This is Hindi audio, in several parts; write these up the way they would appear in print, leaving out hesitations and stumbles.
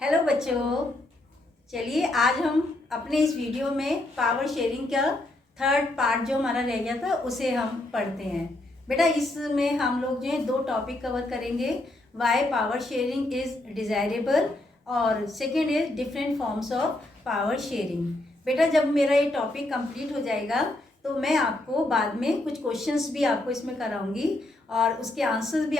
हेलो बच्चों, चलिए आज हम अपने इस वीडियो में पावर शेयरिंग का थर्ड पार्ट जो हमारा रह गया था उसे हम पढ़ते हैं। बेटा इसमें हम लोग जो है दो टॉपिक कवर करेंगे। Why power sharing is desirable और second is different forms of power sharing. बेटा जब मेरा ये टॉपिक कंप्लीट हो जाएगा तो मैं आपको बाद में कुछ क्वेश्चंस भी आपको इसमें कराऊंगी और उसके आंसर्स भी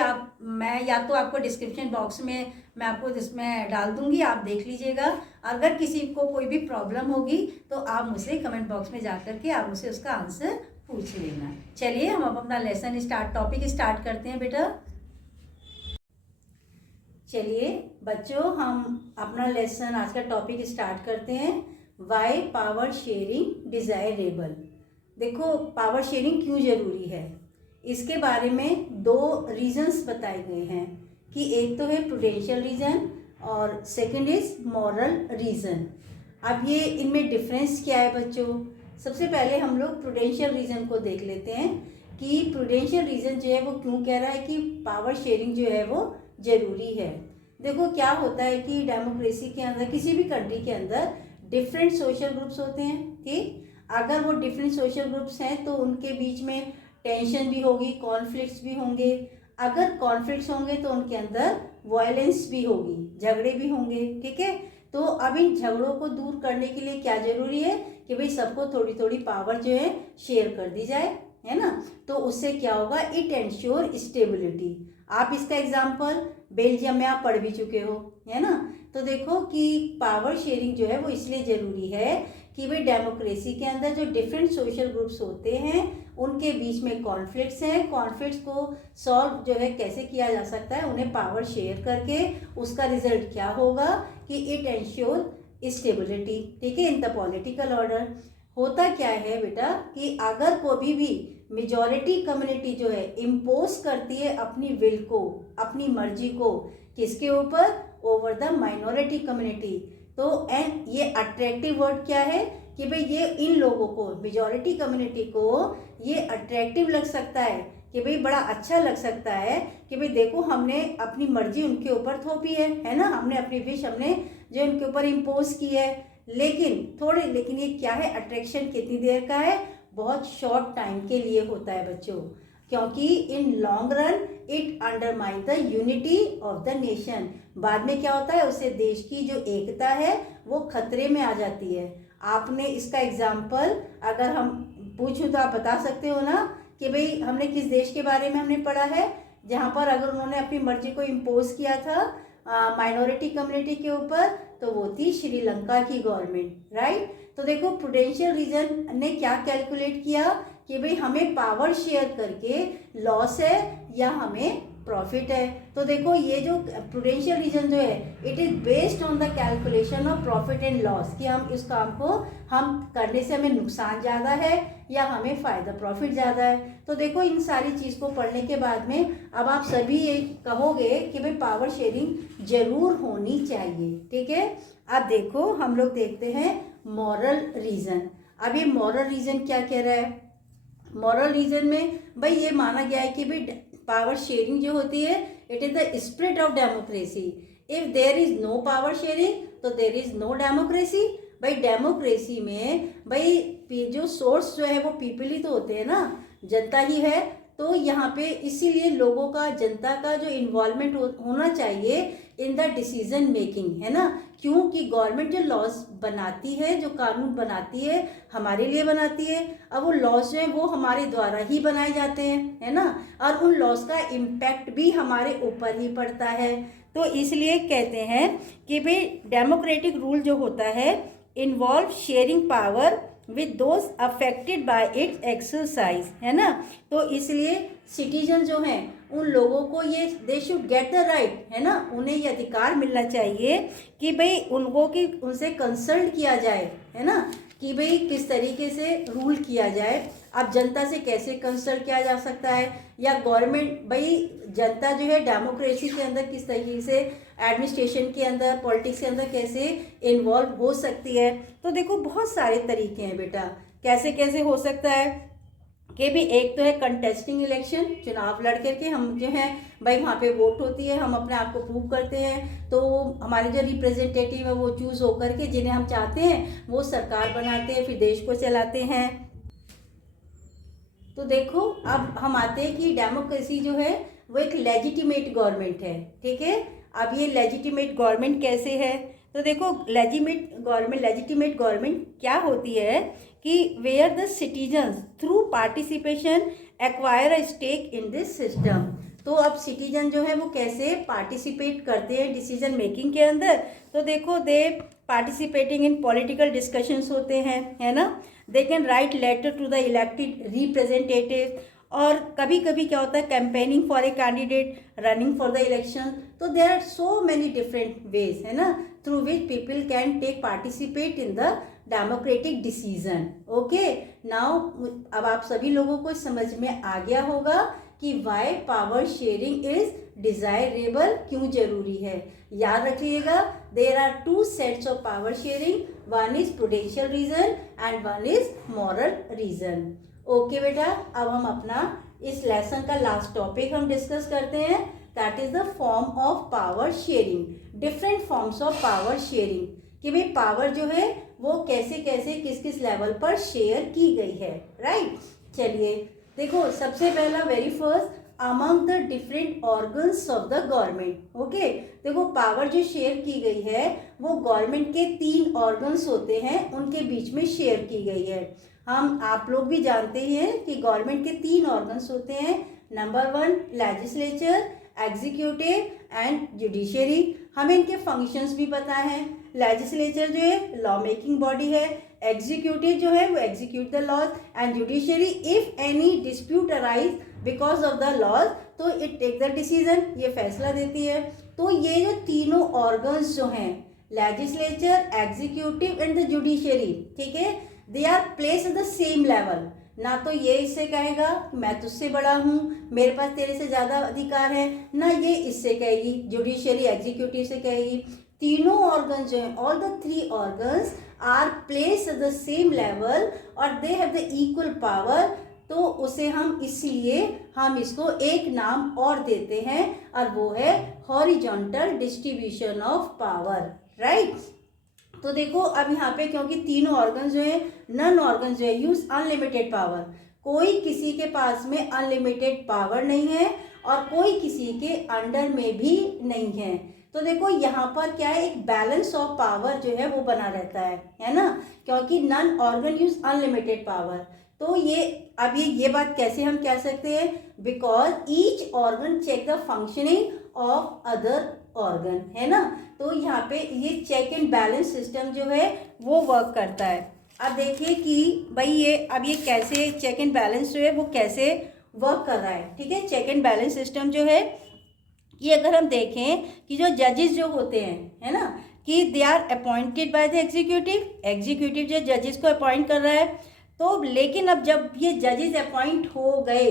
मैं या तो आपको डिस्क्रिप्शन बॉक्स में मैं आपको इसमें डाल दूंगी, आप देख लीजिएगा। अगर किसी को कोई भी प्रॉब्लम होगी तो आप मुझसे कमेंट बॉक्स में जा करके आप मुझसे उसका आंसर पूछ लेना। चलिए हम अब अपना लेसन टॉपिक स्टार्ट करते हैं बेटा। चलिए बच्चों हम अपना लेसन आज का टॉपिक स्टार्ट करते हैं। Why power sharing desirable. देखो पावर शेयरिंग क्यों ज़रूरी है, इसके बारे में दो रीजंस बताए गए हैं कि एक तो है प्रूडेंशियल रीज़न और सेकंड इज मॉरल रीज़न। अब ये इनमें डिफरेंस क्या है बच्चों? सबसे पहले हम लोग प्रूडेंशियल रीज़न को देख लेते हैं कि प्रूडेंशियल रीज़न जो है वो क्यों कह रहा है कि पावर शेयरिंग जो है वो ज़रूरी है। देखो क्या होता है कि डेमोक्रेसी के अंदर, किसी भी कंट्री के अंदर डिफरेंट सोशल ग्रुप्स होते हैं। ठीक, अगर वो डिफरेंट सोशल ग्रुप्स हैं तो उनके बीच में टेंशन भी होगी, कॉन्फ्लिक्ट्स भी होंगे। अगर कॉन्फ्लिक्ट्स होंगे तो उनके अंदर वायलेंस भी होगी, झगड़े भी होंगे। ठीक है, तो अब इन झगड़ों को दूर करने के लिए क्या जरूरी है कि भाई सबको थोड़ी थोड़ी पावर जो है शेयर कर दी जाए, है ना। तो उससे क्या होगा, इट एंश्योर स्टेबिलिटी। आप इसका एग्जाम्पल बेल्जियम में आप पढ़ भी चुके हो, है ना। तो देखो कि पावर शेयरिंग जो है वो इसलिए ज़रूरी है कि भाई डेमोक्रेसी के अंदर जो डिफरेंट सोशल ग्रुप्स होते हैं उनके बीच में कॉन्फ्लिक्ट्स हैं, कॉन्फ्लिक्ट्स को सॉल्व जो है कैसे किया जा सकता है, उन्हें पावर शेयर करके उसका रिजल्ट क्या होगा कि इट एंश्योर स्टेबिलिटी। ठीक है, इन द पॉलिटिकल ऑर्डर। होता क्या है बेटा कि अगर कोई भी मेजॉरिटी कम्युनिटी जो है इम्पोज करती है अपनी विल को, अपनी मर्जी को, किसके ऊपर? Over the minority community. तो एंड ये अट्रैक्टिव वर्ड क्या है कि भाई ये इन लोगों को, मेजॉरिटी कम्युनिटी को ये अट्रैक्टिव लग सकता है कि भाई बड़ा अच्छा लग सकता है कि भाई देखो हमने अपनी मर्जी उनके ऊपर थोपी है ना, हमने अपनी विश हमने जो उनके ऊपर इम्पोज की है। लेकिन ये क्या है, अट्रैक्शन कितनी देर का है? बहुत शॉर्ट टाइम के लिए होता है बच्चों, क्योंकि in long run it undermine the unity of the nation. बाद में क्या होता है, उससे देश की जो एकता है वो खतरे में आ जाती है। आपने इसका एग्जाम्पल अगर हम पूछूं तो आप बता सकते हो ना कि भाई हमने किस देश के बारे में हमने पढ़ा है जहां पर अगर उन्होंने अपनी मर्जी को इम्पोज किया था माइनॉरिटी कम्युनिटी के ऊपर, तो वो थी श्रीलंका की गवर्नमेंट, राइट। तो देखो प्रूडेंशियल रीजन ने क्या कैलकुलेट किया कि भाई हमें पावर शेयर करके लॉस है या हमें प्रॉफिट है। तो देखो ये जो प्रूडेंशियल रीजन जो है it is based on the calculation of profit and loss, कि हम इस काम को हम करने से हमें नुकसान ज़्यादा है या हमें फ़ायदा प्रॉफिट ज़्यादा है। तो देखो इन सारी चीज़ को पढ़ने के बाद में अब आप सभी ये कहोगे कि भाई पावर शेयरिंग जरूर होनी चाहिए। ठीक है, अब देखो हम लोग देखते हैं मॉरल रीज़न। अब ये मॉरल रीज़न क्या कह रहा है? मॉरल रीज़न में भाई ये माना गया है कि भाई पावर शेयरिंग जो होती है it is the spirit of democracy. If there is no power sharing तो देयर इज नो डेमोक्रेसी। भाई डेमोक्रेसी में भाई जो सोर्स जो है वो पीपल ही तो होते हैं ना, जनता ही है। तो यहाँ पे इसीलिए लोगों का, जनता का जो इन्वॉल्वमेंट होना चाहिए इन द डिसीजन मेकिंग, है ना। क्योंकि गवर्नमेंट जो लॉज बनाती है, जो कानून बनाती है, हमारे लिए बनाती है। अब वो लॉज जो है वो हमारे द्वारा ही बनाए जाते हैं, है ना, और उन लॉज का इम्पैक्ट भी हमारे ऊपर ही पड़ता है। तो इसलिए कहते हैं कि भाई डेमोक्रेटिक रूल जो होता है involve sharing power with those affected by it's exercise, है ना। तो इसलिए सिटीजन जो हैं उन लोगों को ये they should get the right, है ना, उन्हें ये अधिकार मिलना चाहिए कि भाई उनको कि उनसे कंसल्ट किया जाए, है ना, कि भाई किस तरीके से रूल किया जाए। अब जनता से कैसे कंसल्ट किया जा सकता है, या गवर्नमेंट, भाई जनता जो है डेमोक्रेसी के अंदर किस तरीके से, एडमिनिस्ट्रेशन के अंदर, पॉलिटिक्स के अंदर कैसे इन्वॉल्व हो सकती है। तो देखो बहुत सारे तरीके हैं बेटा, कैसे कैसे हो सकता है कि भी एक तो है कंटेस्टिंग इलेक्शन, चुनाव लड़ करके हम जो है भाई वहाँ पे वोट होती है, हम अपने आप को प्रूव करते हैं, तो हमारे जो रिप्रेजेंटेटिव है वो चूज़ होकर के जिन्हें हम चाहते हैं वो सरकार बनाते हैं, फिर देश को चलाते हैं। तो देखो अब हम आते हैं कि डेमोक्रेसी जो है वो एक लेजिटिमेट गवर्नमेंट है, ठीक है। अब ये लेजिटिमेट गवर्नमेंट कैसे है, तो देखो लेजिटिमेट गवर्नमेंट क्या होती है कि where the citizens through participation acquire a stake in this system. तो अब सिटीजन जो है वो कैसे पार्टिसिपेट करते हैं डिसीजन मेकिंग के अंदर, तो देखो they participating in political discussions होते हैं, है ना। They can write letter to the elected representative, और कभी कभी क्या होता है campaigning for a candidate, running for the election. तो there are so many different ways, है ना, through which people can take participate in the democratic decision. Okay, now अब आप सभी लोगों को समझ में आ गया होगा कि why power sharing is desirable, क्यों जरूरी है। याद रखिएगा, there are two sets of power sharing, one is prudential reason and one is moral reason. Okay बेटा, अब हम अपना इस लेसन का लास्ट टॉपिक हम डिस्कस करते हैं, that is the form of power sharing, different forms of power sharing, कि भाई पावर जो है वो कैसे कैसे किस किस लेवल पर शेयर की गई है, राइट। चलिए देखो, सबसे पहला very first among the different organs of the government. Okay, देखो पावर जो शेयर की गई है वो गवर्नमेंट के 3 ऑर्गन्स होते हैं, उनके बीच में शेयर की गई है। हम आप लोग भी जानते हैं कि गवर्नमेंट के 3 ऑर्गन्स होते हैं, number 1 legislature, executive and judiciary. हमें इनके फंक्शंस भी पता है। लेजिस्लेचर जो है लॉ मेकिंग बॉडी है, एग्जीक्यूटिव जो है वो execute the laws, and judiciary if any dispute arise because of the laws, तो इट टेक द डिसीजन, ये फैसला देती है। तो ये जो तीनों ऑर्गन्स जो हैं, legislature, executive and the judiciary, ठीक है, they are place at the same level. ना तो ये इससे कहेगा मैं तुझसे बड़ा हूँ, मेरे पास तेरे से ज़्यादा अधिकार है, ना ये इससे कहेगी, जुडिशरी एग्जीक्यूटिव से कहेगी। तीनों ऑर्गन जो हैं, all the 3 organs are place at the same level और they have the equal power. तो उसे हम इसलिए हम इसको एक नाम और देते हैं, और वो है horizontal distribution of power, right. तो देखो अब यहाँ पे क्योंकि तीनों ऑर्गन जो है, नन ऑर्गन जो है यूज अनलिमिटेड पावर, कोई किसी के पास में अनलिमिटेड पावर नहीं है और कोई किसी के अंडर में भी नहीं है। तो देखो यहाँ पर क्या है, एक बैलेंस ऑफ पावर जो है वो बना रहता है ना, क्योंकि none organ use unlimited power. तो ये अब ये बात कैसे हम कह सकते हैं, because each organ check the functioning of other organ, है ना। तो यहाँ पे ये चेक एंड बैलेंस सिस्टम जो है वो वर्क करता है। अब देखिए कि भाई ये कैसे चेक एंड बैलेंस जो है वो कैसे वर्क कर रहा है, ठीक है। चेक एंड बैलेंस सिस्टम जो है ये अगर हम देखें कि जो जजेस जो होते हैं, है ना, कि they are appointed by the executive जो जजेस को अपॉइंट कर रहा है। तो लेकिन अब जब ये जजेस अपॉइंट हो गए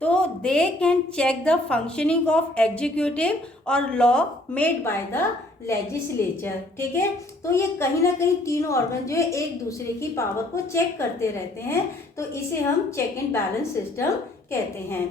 तो they can check the functioning of executive और law made by the legislature, ठीक है। तो ये कहीं ना कहीं तीनों ऑर्गन जो है एक दूसरे की पावर को चेक करते रहते हैं, तो इसे हम चेक एंड बैलेंस सिस्टम कहते हैं।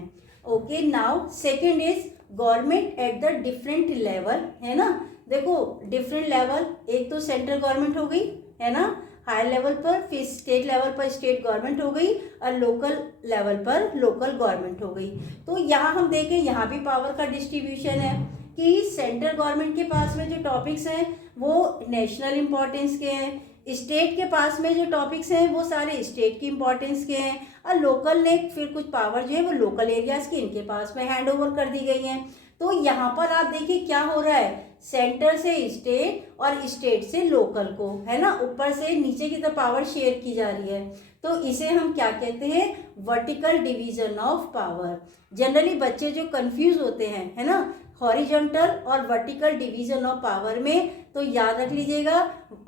Okay, now second is government at the different level, है ना। देखो डिफरेंट लेवल, एक तो सेंट्रल गवर्नमेंट हो गई, है ना, हाई लेवल पर, फिर स्टेट लेवल पर स्टेट गवर्नमेंट हो गई और लोकल लेवल पर लोकल गवर्नमेंट हो गई। तो यहाँ हम देखें, यहाँ भी पावर का डिस्ट्रीब्यूशन है कि सेंट्रल गवर्नमेंट के पास में जो टॉपिक्स हैं वो नेशनल इम्पोर्टेंस के हैं, स्टेट के पास में जो टॉपिक्स हैं वो सारे स्टेट की इम्पोर्टेंस के हैं, और लोकल ने फिर कुछ पावर जो है वो लोकल एरियाज़ की इनके पास में हैंड ओवर कर दी गई हैं। तो यहाँ पर आप देखिए क्या हो रहा है, सेंटर से स्टेट और स्टेट से लोकल को, है ना, ऊपर से नीचे की तरफ पावर शेयर की जा रही है। तो इसे हम क्या कहते हैं, vertical division of power. Generally बच्चे जो कंफ्यूज होते हैं, है ना, हॉरिजॉन्टल और वर्टिकल डिवीजन ऑफ पावर में, तो याद रख लीजिएगा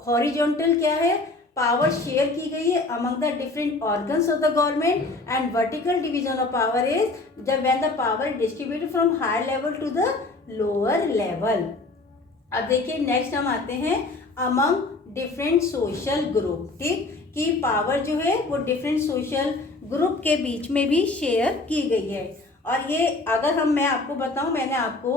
हॉरिजॉन्टल क्या है, पावर शेयर की गई है among the different organs of the government, and vertical division of power is जब when the power distributed from higher level to the lower level. अब देखिए नेक्स्ट हम आते हैं अमंग डिफरेंट सोशल ग्रुप, ठीक, कि पावर जो है वो डिफरेंट सोशल ग्रुप के बीच में भी शेयर की गई है। और ये अगर मैं आपको बताऊं, मैंने आपको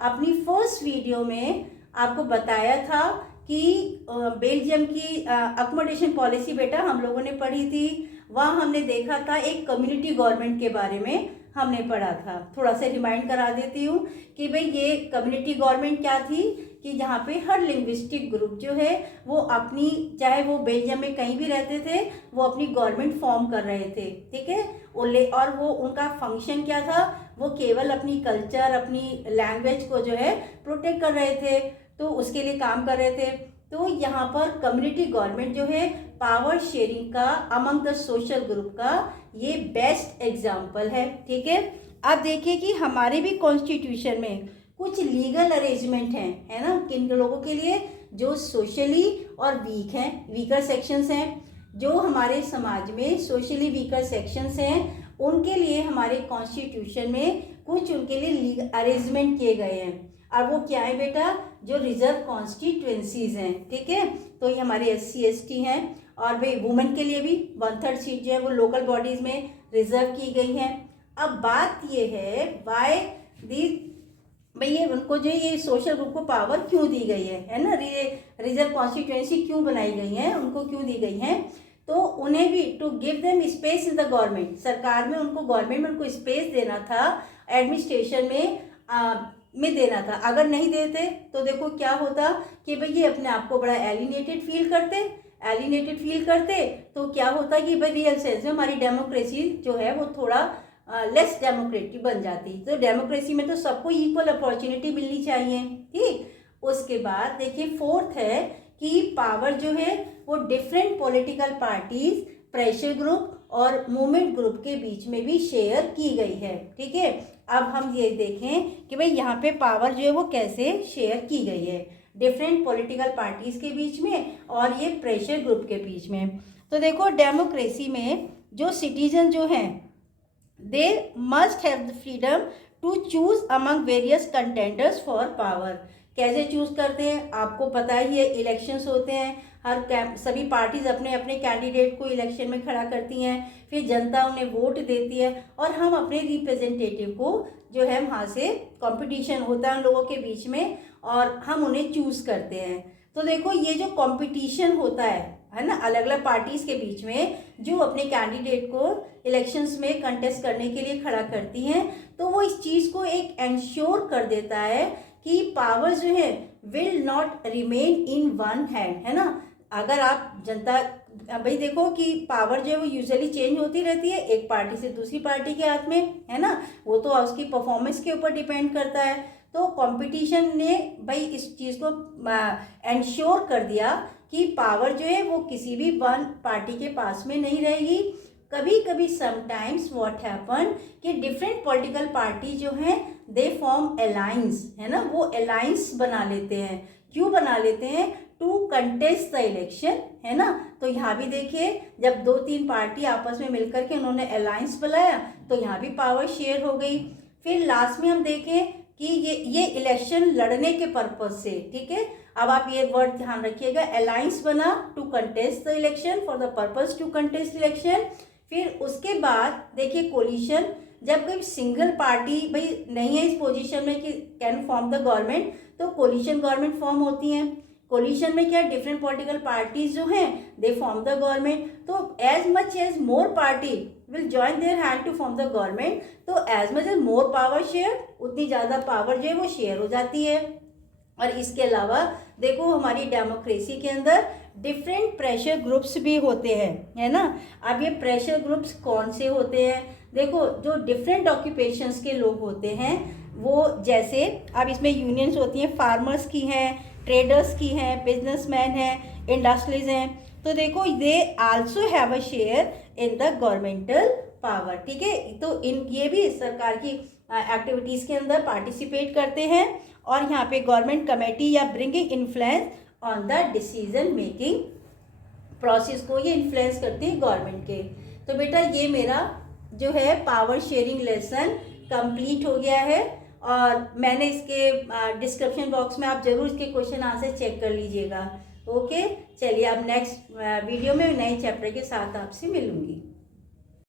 अपनी फर्स्ट वीडियो में आपको बताया था कि बेल्जियम की अकोमोडेशन पॉलिसी बेटा हम लोगों ने पढ़ी थी। वहाँ हमने देखा था एक कम्युनिटी गवर्नमेंट के बारे में हमने पढ़ा था। थोड़ा सा रिमाइंड करा देती हूँ कि भाई ये कम्युनिटी गवर्नमेंट क्या थी कि जहाँ पे हर लिंग्विस्टिक ग्रुप जो है वो अपनी, चाहे वो बेल्जियम में कहीं भी रहते थे, वो अपनी गवर्नमेंट फॉर्म कर रहे थे, ठीक है। और वो उनका फंक्शन क्या था, वो केवल अपनी कल्चर, अपनी लैंग्वेज को जो है प्रोटेक्ट कर रहे थे, तो उसके लिए काम कर रहे थे। तो यहाँ पर कम्युनिटी गवर्नमेंट जो है पावर शेयरिंग का अमंग द सोशल ग्रुप का ये बेस्ट एग्जाम्पल है, ठीक है। अब देखिए कि हमारे भी कॉन्स्टिट्यूशन में कुछ लीगल अरेंजमेंट हैं, है ना, किन लोगों के लिए, जो सोशली और वीक हैं, वीकर सेक्शंस हैं। जो हमारे समाज में सोशली वीकर सेक्शंस हैं उनके लिए हमारे कॉन्स्टिट्यूशन में कुछ उनके लिए लीगल अरेंजमेंट किए गए हैं। और वो क्या है बेटा, जो रिजर्व कॉन्स्टिट्यूएंसीज हैं, ठीक है। तो ये हमारे SC ST हैं। और भाई वुमेन के लिए भी 1/3 सीट जो है वो लोकल बॉडीज में रिजर्व की गई हैं। अब बात ये है वाई दी, भाई ये उनको जो ये सोशल ग्रुप को पावर क्यों दी गई है ना, रिजर्व कॉन्स्टिट्यूएंसी क्यों बनाई गई है, उनको क्यों दी गई है। तो उन्हें भी to give them space in the government, सरकार में उनको, गवर्नमेंट में उनको स्पेस देना था, एडमिनिस्ट्रेशन में देना था। अगर नहीं देते तो देखो क्या होता कि भाई ये अपने आप को बड़ा एलिनेटेड फील करते, तो क्या होता कि भाई रियल सेंस में हमारी डेमोक्रेसी जो है वो थोड़ा लेस डेमोक्रेटिक बन जाती। तो डेमोक्रेसी में तो सबको इक्वल अपॉर्चुनिटी मिलनी चाहिए, ठीक। उसके बाद देखिए फोर्थ है कि पावर जो है वो different political parties, pressure group और मूवमेंट ग्रुप के बीच में भी शेयर की गई है, ठीक है। अब हम ये देखें कि भाई यहाँ पे पावर जो है वो कैसे शेयर की गई है, डिफरेंट पॉलिटिकल पार्टीज के बीच में और ये प्रेशर ग्रुप के बीच में। तो देखो डेमोक्रेसी में जो सिटीजन जो हैं they must have the freedom to choose among various contenders for power. कैसे चूज करते हैं आपको पता ही है, इलेक्शंस होते हैं, सभी पार्टीज अपने अपने कैंडिडेट को इलेक्शन में खड़ा करती हैं, फिर जनता उन्हें वोट देती है और हम अपने रिप्रेजेंटेटिव को जो है वहाँ से कंपटीशन होता है उन लोगों के बीच में और हम उन्हें चूज करते हैं। तो देखो ये जो कंपटीशन होता है ना, अलग अलग पार्टीज के बीच में जो अपने कैंडिडेट को इलेक्शंस में कंटेस्ट करने के लिए खड़ा करती हैं, तो वो इस चीज़ को एक एंश्योर कर देता है कि पावर जो है will not remain in one hand, है ना। अगर आप जनता, भाई देखो कि पावर जो है वो यूजुअली चेंज होती रहती है एक पार्टी से दूसरी पार्टी के हाथ में, है ना, वो तो उसकी परफॉर्मेंस के ऊपर डिपेंड करता है। तो कंपटीशन ने भाई इस चीज़ को एंश्योर कर दिया कि पावर जो है वो किसी भी वन पार्टी के पास में नहीं रहेगी। कभी कभी समटाइम्स व्हाट हैपन कि डिफरेंट पॉलिटिकल पार्टी जो हैं दे फॉर्म अलायंस, है ना, वो अलायंस बना लेते हैं। क्यों बना लेते हैं, टू कंटेस्ट द इलेक्शन, है ना। तो यहाँ भी देखिए जब 2-3 पार्टी आपस में मिलकर के उन्होंने अलायंस बनाया तो यहाँ भी पावर शेयर हो गई। फिर लास्ट में हम देखें कि ये इलेक्शन लड़ने के पर्पज से, ठीक है। अब आप ये वर्ड ध्यान रखिएगा, अलायंस बना to contest the election, for the purpose to contest election. फिर उसके बाद देखिए कोलिशन, जब कोई सिंगल पार्टी भाई नहीं है इस पोजीशन में कि कैन फॉर्म द गवर्नमेंट, तो कोलिशन गवर्नमेंट फॉर्म होती हैं। कोलिशन में क्या, डिफरेंट पॉलिटिकल पार्टीज जो हैं दे फॉर्म द गवर्नमेंट। तो as much as more party will join their hand to form the government, तो as much as more power share, उतनी ज़्यादा पावर जो है वो शेयर हो जाती है। और इसके अलावा देखो हमारी डेमोक्रेसी के अंदर डिफरेंट प्रेशर ग्रुप्स भी होते हैं, है ना। अब ये प्रेशर ग्रुप्स कौन से होते हैं, देखो जो डिफरेंट ऑक्यूपेशंस के लोग होते हैं वो, जैसे अब इसमें यूनियंस होती हैं, फार्मर्स की हैं, ट्रेडर्स की हैं, बिजनेसमैन हैं, इंडस्ट्रीज हैं। तो देखो they also have a share in the governmental power, ठीक है। तो ये भी सरकार की एक्टिविटीज़ के अंदर पार्टिसिपेट करते हैं और यहाँ पे गवर्नमेंट कमेटी या bringing influence on the decision making process को ये इन्फ्लुएंस करती है गवर्नमेंट के। तो बेटा ये मेरा जो है पावर शेयरिंग लेसन कंप्लीट हो गया है और मैंने इसके डिस्क्रिप्शन बॉक्स में आप ज़रूर इसके क्वेश्चन आंसर चेक कर लीजिएगा। ओके, चलिए अब नेक्स्ट वीडियो में नए चैप्टर के साथ आपसे मिलूँगी।